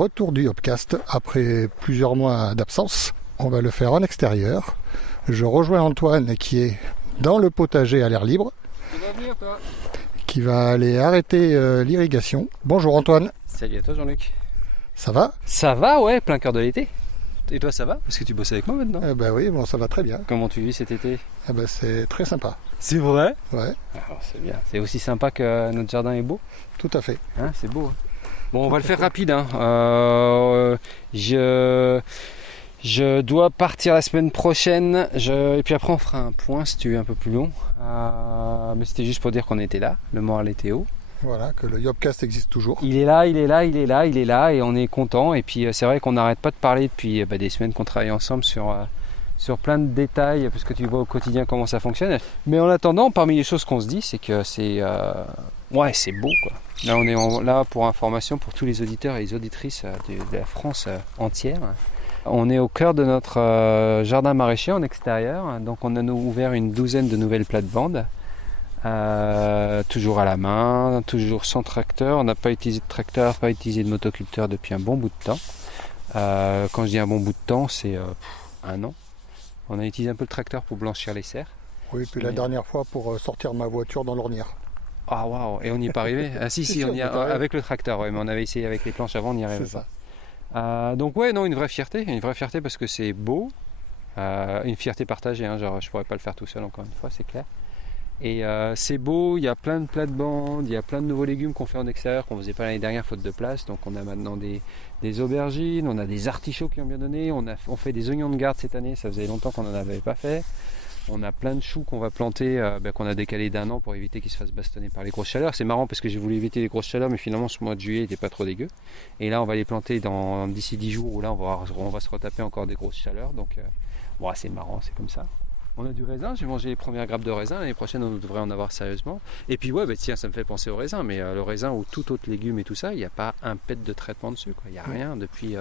retour du Hopcast après plusieurs mois d'absence. On va le faire en extérieur. Je rejoins Antoine qui est dans le potager à l'air libre. Tu vas venir toi ? Qui va aller arrêter l'irrigation. Bonjour Antoine. Salut à toi Jean-Luc. Ça va ? Ça va, ouais, plein cœur de l'été. Et toi ça va ? Parce que tu bosses avec moi maintenant. Oui, bon, ça va très bien. Comment tu vis cet été ? C'est très sympa. C'est vrai ? Ouais. C'est bien. C'est aussi sympa que notre jardin est beau ? Tout à fait. Hein, c'est beau. Hein. Bon, on va le faire rapide. Hein. Je dois partir la semaine prochaine. Et puis après on fera un point si tu veux un peu plus long. Mais c'était juste pour dire qu'on était là. Le moral était haut. Voilà, que le Hopcast existe toujours. Il est là et on est content. Et puis c'est vrai qu'on n'arrête pas de parler depuis des semaines qu'on travaille ensemble sur plein de détails, parce que tu vois au quotidien comment ça fonctionne. Mais en attendant, parmi les choses qu'on se dit, c'est que c'est beau quoi. Là on est là pour information pour tous les auditeurs et les auditrices de la France entière. On est au cœur de notre jardin maraîcher en extérieur. Donc on a ouvert une douzaine de nouvelles plates-bandes. Toujours à la main, toujours sans tracteur. On n'a pas utilisé de tracteur, pas utilisé de motoculteur depuis un bon bout de temps. Quand je dis un bon bout de temps, c'est un an. On a utilisé un peu le tracteur pour blanchir les serres. Oui, puis la dernière fois pour sortir ma voiture dans l'ornière. Ah waouh, et on n'y est pas arrivé. Ah si, on y a avec le tracteur, ouais, mais on avait essayé avec les planches avant, on n'y arrivait pas. Donc ouais, non, une vraie fierté parce que c'est beau, une fierté partagée. Hein, genre, je pourrais pas le faire tout seul encore une fois, c'est clair. Et c'est beau, il y a plein de plates-bandes, il y a plein de nouveaux légumes qu'on fait en extérieur qu'on ne faisait pas l'année dernière faute de place. Donc on a maintenant des aubergines, on a des artichauts qui ont bien donné, on fait des oignons de garde cette année, ça faisait longtemps qu'on n'en avait pas fait. On a plein de choux qu'on va planter, qu'on a décalé d'un an pour éviter qu'ils se fassent bastonner par les grosses chaleurs. C'est marrant parce que j'ai voulu éviter les grosses chaleurs, mais finalement ce mois de juillet n'était pas trop dégueu. Et là on va les planter d'ici 10 jours où là on va se retaper encore des grosses chaleurs. Donc c'est marrant, c'est comme ça. On a du raisin, j'ai mangé les premières grappes de raisin, l'année prochaine on devrait en avoir sérieusement. Et puis tiens, ça me fait penser au raisin, mais le raisin ou tout autre légume et tout ça, il n'y a pas un pet de traitement dessus, quoi. Il n'y a rien depuis,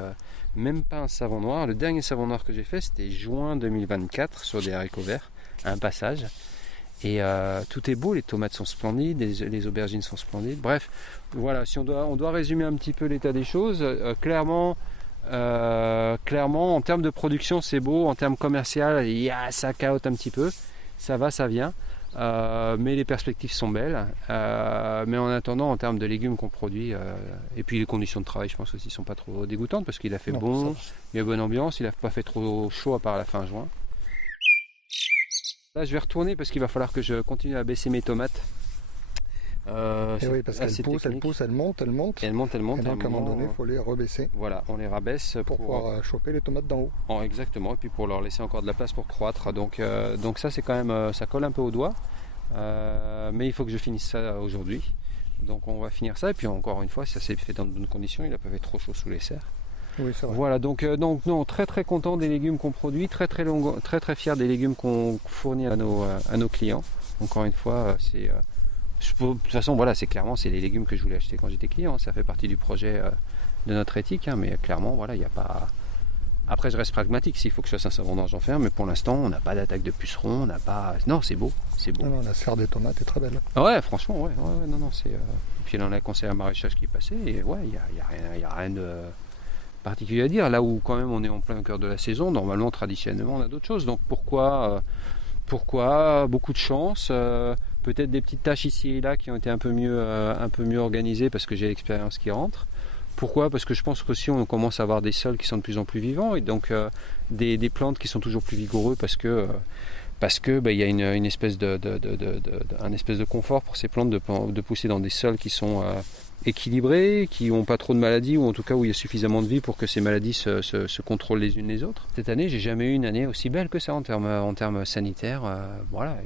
même pas un savon noir. Le dernier savon noir que j'ai fait c'était juin 2024 sur des haricots verts, un passage. Et tout est beau, les tomates sont splendides, les aubergines sont splendides. Bref, voilà, si on doit résumer un petit peu l'état des choses, clairement en termes de production c'est beau, en termes commercial ça caote un petit peu, ça va, ça vient, mais les perspectives sont belles, mais en attendant en termes de légumes qu'on produit, et puis les conditions de travail je pense aussi sont pas trop dégoûtantes parce qu'il a fait bon, il y a bonne ambiance, il n'a pas fait trop chaud à part la fin juin. Là je vais retourner parce qu'il va falloir que je continue à baisser mes tomates. Oui, parce qu'elle pousse, elle monte. Et donc à un moment donné, il faut les rebaisser. Voilà, on les rabaisse pour pouvoir choper les tomates d'en haut. Exactement, et puis pour leur laisser encore de la place pour croître. Donc ça, c'est quand même, ça colle un peu au doigt. Mais il faut que je finisse ça aujourd'hui. Donc on va finir ça, et puis encore une fois, ça s'est fait dans de bonnes conditions. Il n'a pas fait trop chaud sous les serres. Oui, c'est vrai. Voilà, donc non, très très content des légumes qu'on produit, très fier des légumes qu'on fournit à nos clients. Encore une fois, c'est de toute façon, voilà, c'est les légumes que je voulais acheter quand j'étais client. Ça fait partie du projet de notre éthique, hein, mais clairement, voilà, il n'y a pas. Après, je reste pragmatique. S'il faut que je fasse un savon noir, j'en fais un, mais pour l'instant, on n'a pas d'attaque de pucerons, on n'a pas. Non, c'est beau, c'est beau. Non, la serre des tomates est très belle. Ouais, franchement, ouais, non, c'est. Puis là, on a le conseil à maraîchage qui est passé, et ouais, il y a rien de particulier à dire. Là où quand même, on est en plein cœur de la saison. Normalement, traditionnellement, on a d'autres choses. Donc pourquoi beaucoup de chance. Peut-être des petites tâches ici et là qui ont été un peu mieux organisées parce que j'ai l'expérience qui rentre. Pourquoi ? Parce que je pense qu'aussi on commence à avoir des sols qui sont de plus en plus vivants et donc des plantes qui sont toujours plus vigoureux parce que il y a une espèce un espèce de confort pour ces plantes de pousser dans des sols qui sont équilibrés, qui n'ont pas trop de maladies ou en tout cas où il y a suffisamment de vie pour que ces maladies se contrôlent les unes les autres. Cette année, j'ai jamais eu une année aussi belle que ça en termes sanitaires. Voilà.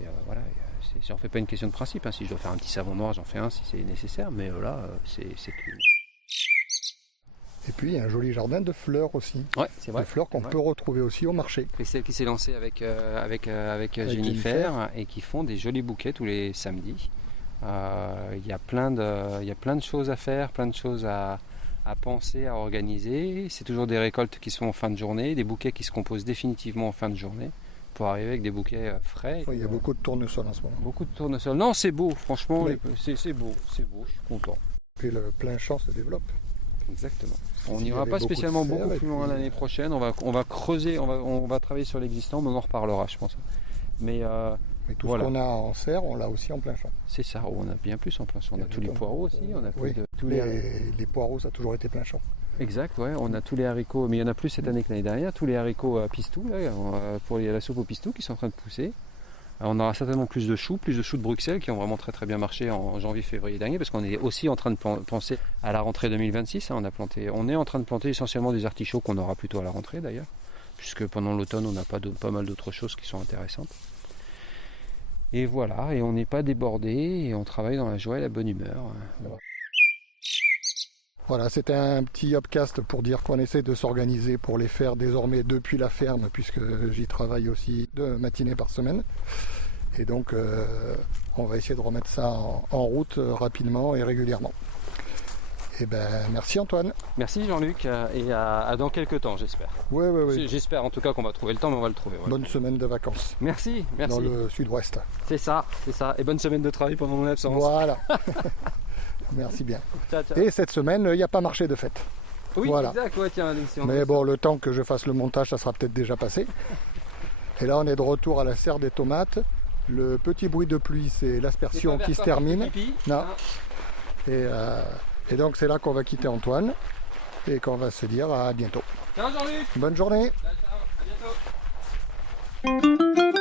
J'en fais pas une question de principe, hein. Si je dois faire un petit savon noir, j'en fais un si c'est nécessaire, mais là, c'est clean. Et puis, il y a un joli jardin de fleurs aussi. Ouais, c'est vrai. Des fleurs qu'on peut retrouver aussi au marché. Et celle qui s'est lancée avec Jennifer et qui font des jolis bouquets tous les samedis. Il y a plein de choses à faire, plein de choses à penser, à organiser. C'est toujours des récoltes qui sont en fin de journée, des bouquets qui se composent définitivement en fin de journée. Pour arriver avec des bouquets frais. Oui, il y a beaucoup de tournesols en ce moment. Beaucoup de tournesols. Non, c'est beau, franchement, oui. c'est beau, je suis content. Puis le plein champ se développe. Exactement. On Il y n'ira avait pas beaucoup de spécialement fer, beaucoup et plus loin puis, l'année prochaine. On va creuser, on va travailler sur l'existant, mais on en reparlera, je pense. Mais mais tout voilà. ce qu'on a en serre, on l'a aussi en plein champ. C'est ça. Oh, on a bien plus en plein champ. On a tous les poireaux aussi. On a Oui, tous les poireaux, ça a toujours été plein champ. Exact, ouais. On a tous les haricots, mais il y en a plus cette année que l'année dernière. Tous les haricots pistou, là, pour la soupe au pistou, qui sont en train de pousser. On aura certainement plus de choux de Bruxelles qui ont vraiment très très bien marché en janvier-février dernier, parce qu'on est aussi en train de penser à la rentrée 2026. On est en train de planter essentiellement des artichauts qu'on aura plutôt à la rentrée d'ailleurs, puisque pendant l'automne on a pas mal d'autres choses qui sont intéressantes. Et voilà, et on n'est pas débordé, et on travaille dans la joie et la bonne humeur. Voilà, c'était un petit upcast pour dire qu'on essaie de s'organiser pour les faire désormais depuis la ferme, puisque j'y travaille aussi 2 matinées par semaine. Et donc, on va essayer de remettre ça en route rapidement et régulièrement. Et ben, merci Antoine. Merci Jean-Luc, et à dans quelques temps, j'espère. Oui. J'espère en tout cas qu'on va trouver le temps, mais on va le trouver. Voilà. Bonne semaine de vacances. Merci. Dans le sud-ouest. C'est ça. Et bonne semaine de travail pendant mon absence. Voilà. Merci bien. Ciao. Et cette semaine, il n'y a pas marché de fête. Oui, voilà. Exact. Ouais, tiens, mais bon, le temps que je fasse le montage, ça sera peut-être déjà passé. Et là, on est de retour à la serre des tomates. Le petit bruit de pluie, c'est l'aspersion qui se termine. Non. Et donc, c'est là qu'on va quitter Antoine et qu'on va se dire à bientôt. Ciao Jean-Luc. Bonne journée. Ciao. À bientôt.